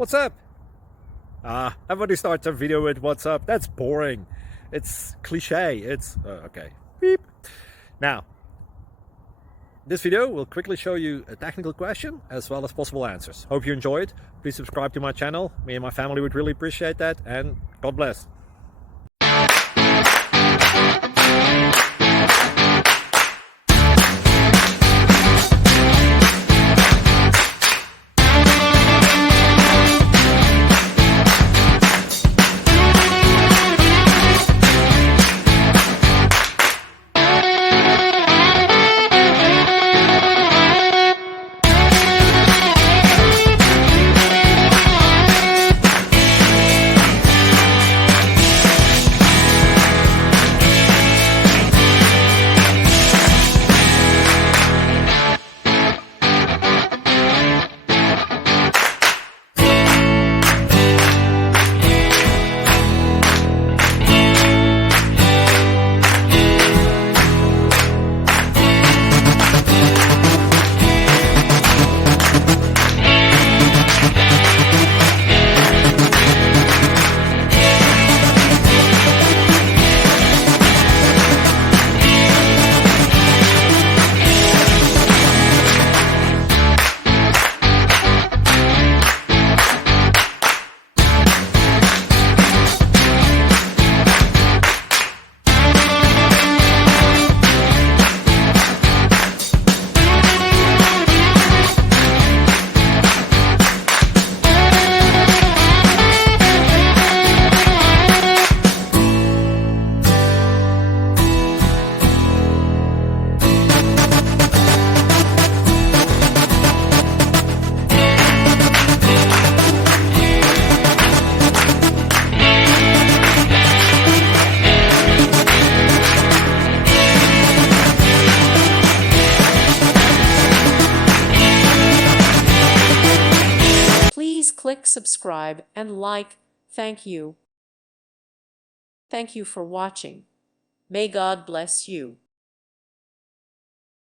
What's up? Everybody starts a video with what's up. That's boring. It's cliche. It's okay. Beep. Now, this video will quickly show you a technical question as well as possible answers. Hope you enjoy it. Please subscribe to my channel. Me and my family would really appreciate that, and God bless. Please click subscribe and like. Thank you. Thank you for watching. May God bless you.